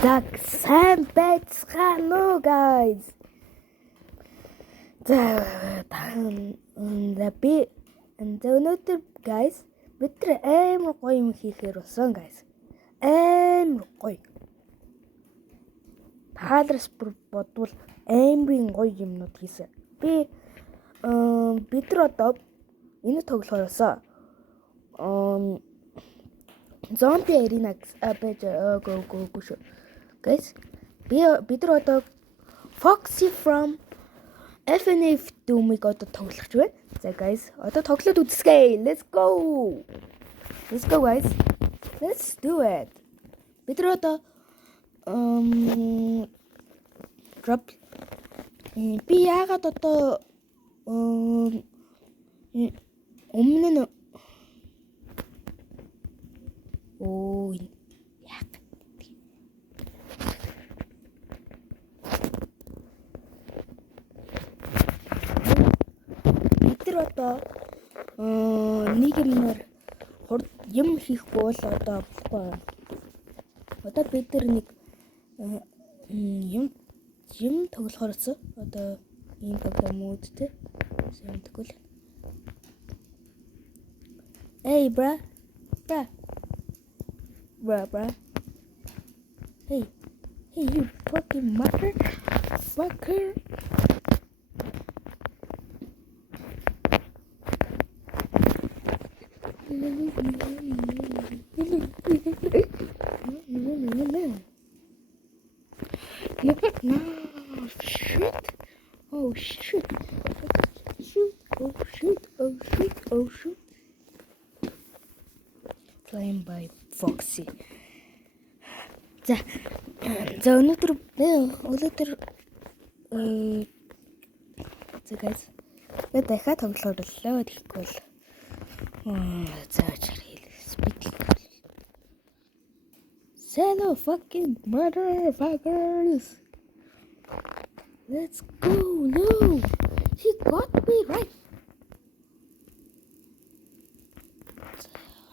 Так, сайн байцгаана уу, guys. Би өнөөдөр guys бид амар гоё юм хийхээр болсон guys. Амар гоё. Таалаас бодвол амарын гоё юмнууд хийсэн. Бид нар одоо энэ тоглохоос Zombie Arena байж go шүү. Guys, бид нар одоо Foxy from FNF Doom-ыг одоо тоглох ч байна. За guys, одоо тоглоод үзье. Let's go. Let's go guys. Let's do it. Бид нар одоо би яагаад одоо өмнө нь одоо нэг юм хийхгүй бол одоо болохгүй. Одоо бид нар нэг юм тоглохоорс одоо ийм модтэй сэмтгүүл. Hey bra. Hey you fucking motherfucker. No, shit. Oh shit. Playing by Foxy. За өнөөдөр guys дахиад тоглохоор боллоо гэхгүй бол Hello fucking motherfuckers. Let's go. No. He got me right.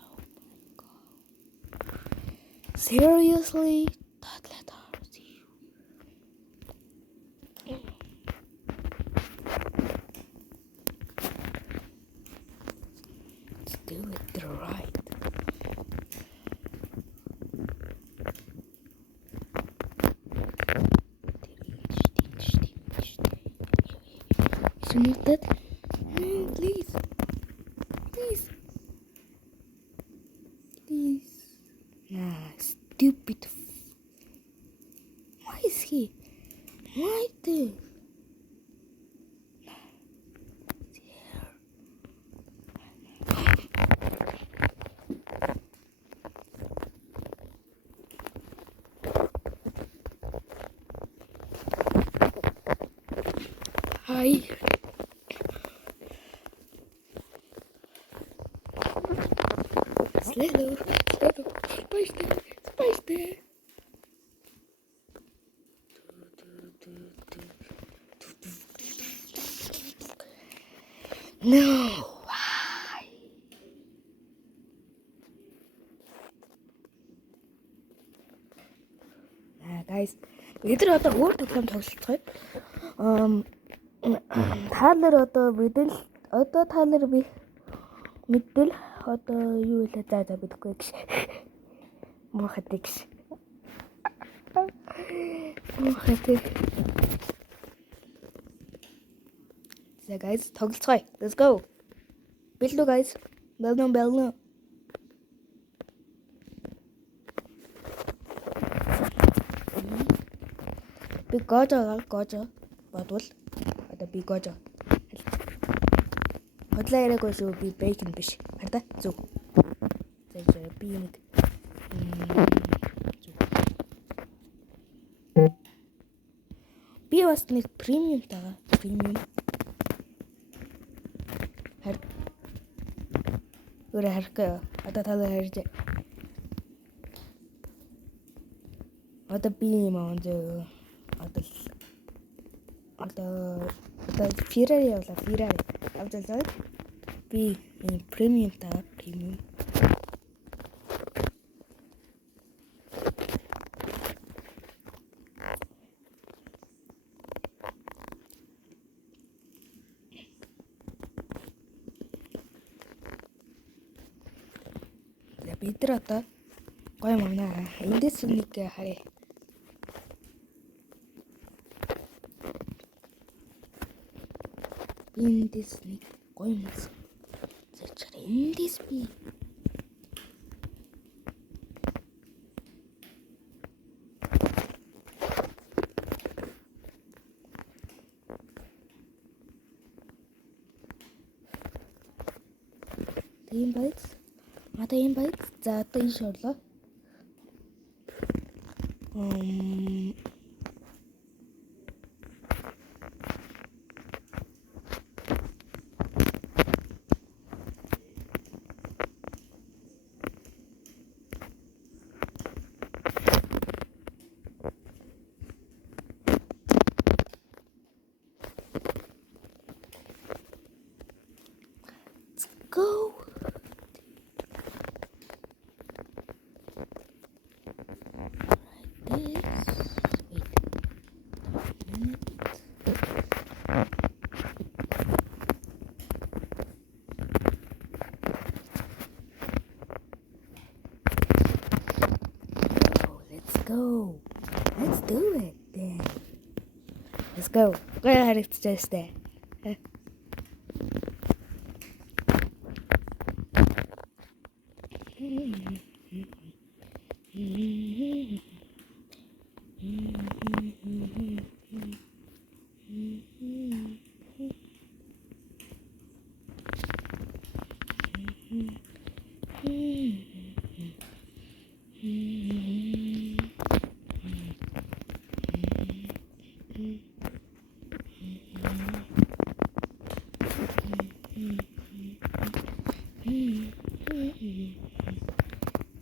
Oh my god. Seriously? Let her see you. Let's do it right. That? Please. Nah, stupid. Why is he? Why the? Hi. Hello. Spice there. No. Why? Guys, бид нар одоо өөр тоглоом тоглолцгоё. Таалар одоо би мэдэл одоо юу вэ? За бидэхгүй гэж. Мохотыг. So guys, тоглоцгоё. Let's go. Билүү guys. Belno. Би гожо бодвол одоо би гожо. Хотлоо яриаггүй шүү, би бэйкон биш. Хараа зүг. За би нэг би бас нэг премиум тагаа. Премиум. Харахгүй. Одоо талаа харж. Одоо би юм аа зөө. Одоо Ferrari явла. Авдаа би премиум тагаа. Премиум. бид нар одоо гоё мамнаа. Эндээс нэг харъя. Эндээс нэг гоё мас. Зэчээр эндээс би ийм байц. Одоо ийм байц. За одоо энэ шорлоо. Go. Go. Let's do it then. Let's go. Гоё харагдчихсан штэ.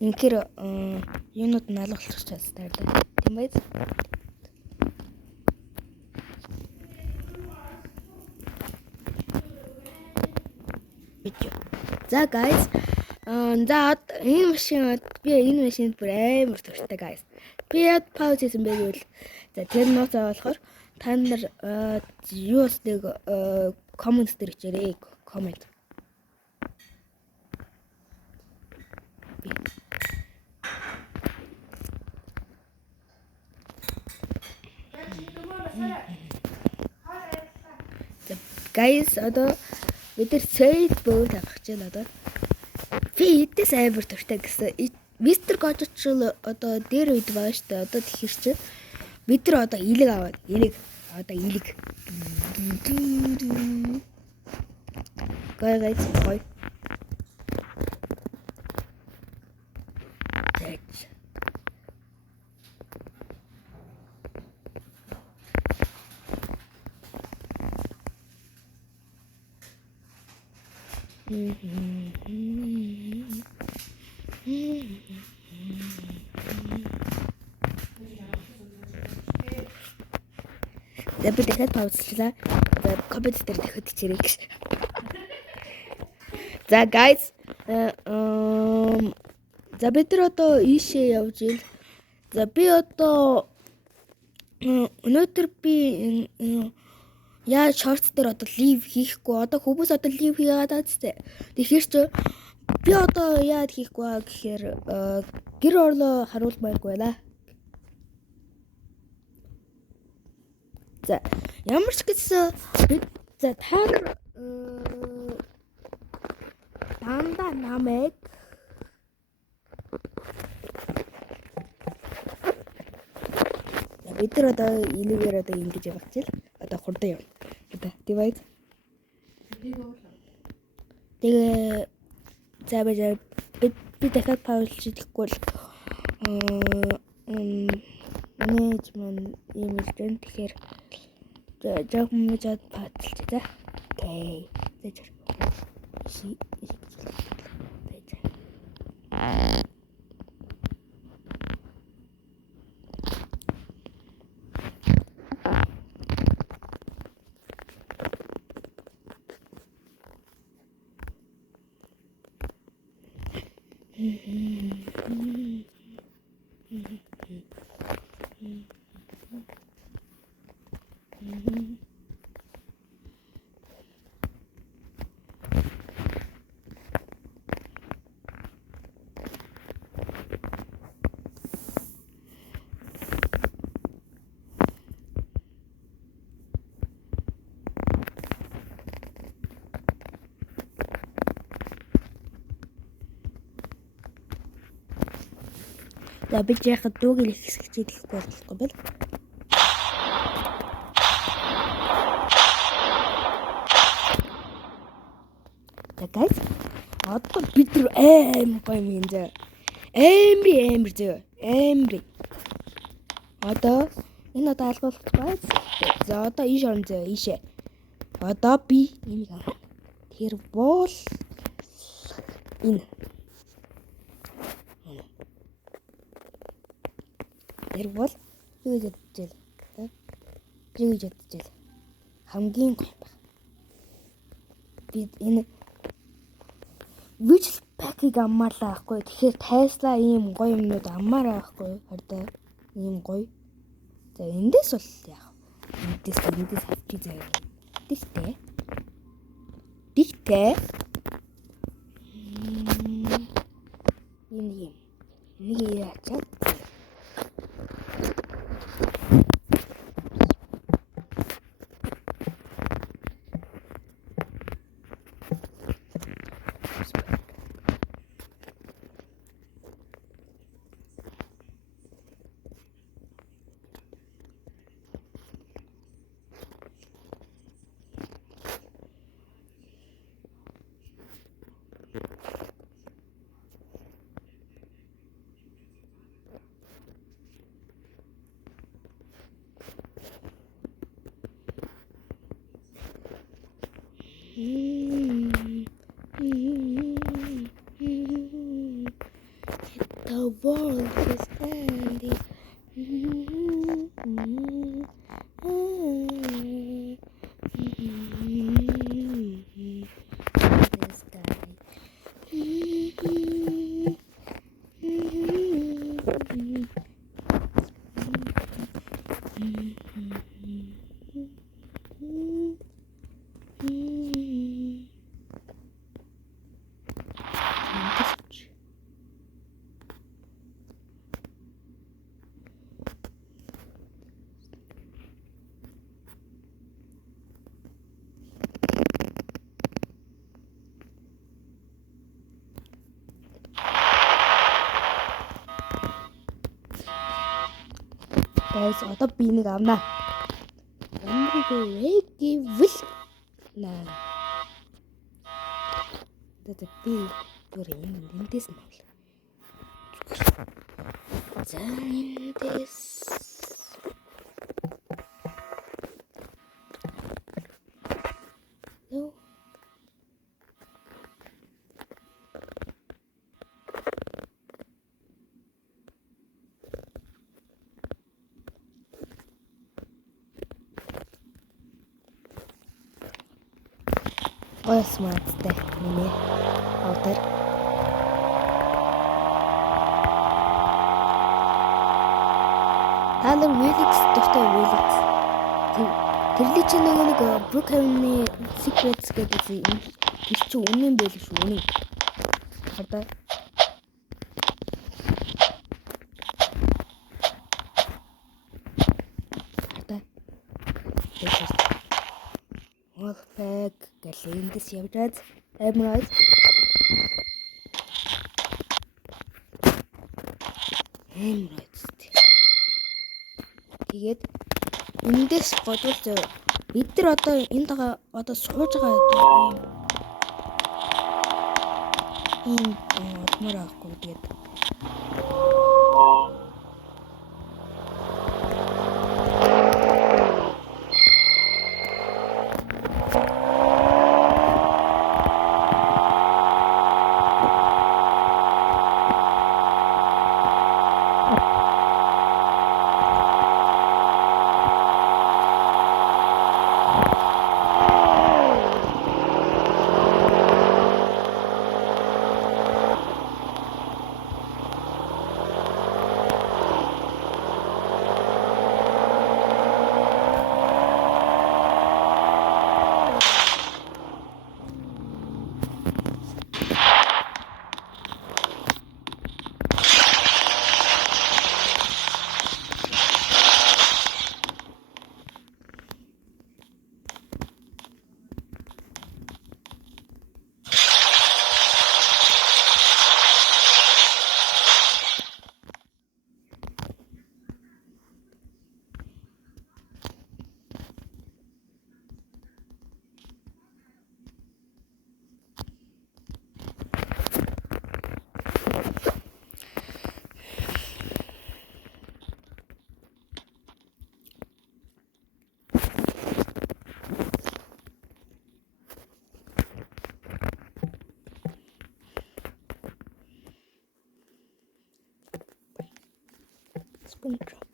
Инхээр юунууд нь алга болчихсон тайлаа. Тийм байз. За guys, за энэ машинд бүр амар туртай guys. Би яд пауз хийсэн байвал за тэр нууцаа болохоор та нар юу өстөг коммент дээр хичээрэй. Коммент. Guys, одоо бид нар сейд бөөл авах гэж байна одоо. Би эдээс амар туртай гэсэн. Мистер Годчл одоо дээр үед байгаа шүү дээ. Одоо тэгэхээр чи бид нар одоо илэг аваад илэг. Guys, гоё. За би дахиад паузлаа. За коммент дээр дахиад хичээрэй гэж. За guys, за бид нар одоо ийшээ явж ил. За би одоо өнөөдөр би яа шорт дээр одоо лив хийхгүй. Одоо хүмүүс одоо лив хийгээд байгаа зү. Тэгэхээр ч би одоо яад хийхгүй аа гэхээр гэр орлоо харуулмааргүй байна. За ямар ч гэсэн бид за та дандаа намайг бид нар одоо илүүгээр одоо ингэж явах чил одоо хурдан явна. Одоо divide. Тэгээ за би дахиад паузлж идэхгүй л менежмент ийм л дээ. Тэгэхээр жог мужаад паузлж за. Окей. Зэжэр. За би яхад дүүгээр их хэсэгчээд ихгүй болохгүй байна. За guys, одоо бид нар гоё юм зэ. Амир зэ. Амир. Одоо энэ одоо алгуулах байж. За одоо ийш орон зэ. Ийшээ. Одоо би энийг авах. Тэр бол энэ. Тэр бол юу гэж бодож байна? Юу гэж бодож байна? Хамгийн гоё юм байна. Би энэ Virtual Pack-ийг аммаалаа байхгүй. Тэгэхээр Tesla ийм гоё юмнууд аммаараа байхгүй. Хараа ийм гоё. За эндээс бол яах вэ? Эндээс авчи заяа. Дигтэй. Нэг яачаад. The world is ending. This guy. Guys, одоо би нэг авнаа. Unbreakable. Наа. Тэт би бүр эндээс нь авлаа. За эндээс. Лөө. Ой смарттай нэмээ авдар. Таалар Wilix дуртай Wilix. Тэрли чи нэг Brookhaven-ы Secrets гэдэг юм. Тэр чи үнэн байл шүү үнэн. Одоо Wolfpack галендээс явжаад амраад тэгээд эндээс бодвол бид нар одоо энэ дагаа одоо сууж байгаа ийм одмор авахгүй тэгээд SpongeBob.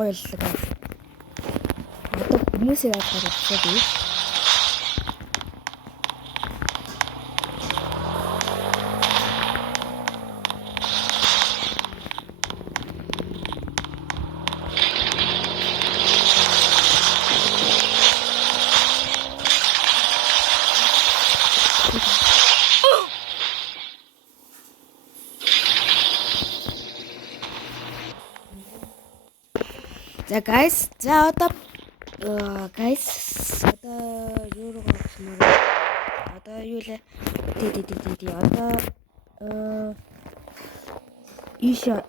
Гоёллог. Одоо хүмүүсийг алгарчихсан би. За guys, одоо юу руу гарсан бэ? Одоо юу лээ? Одоо ийшээ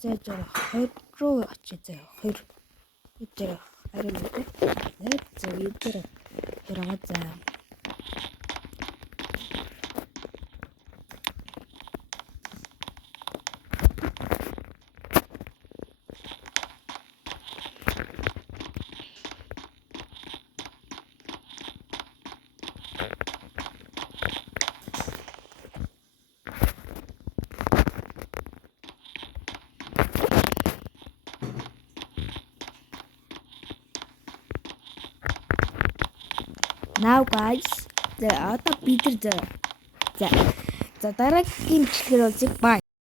за 20 руу очиж за 20 гэж харин үү? За юу дээр за. Now guys, одоо бид нар за дараагийн бичлэгээр уулзъя. Bye.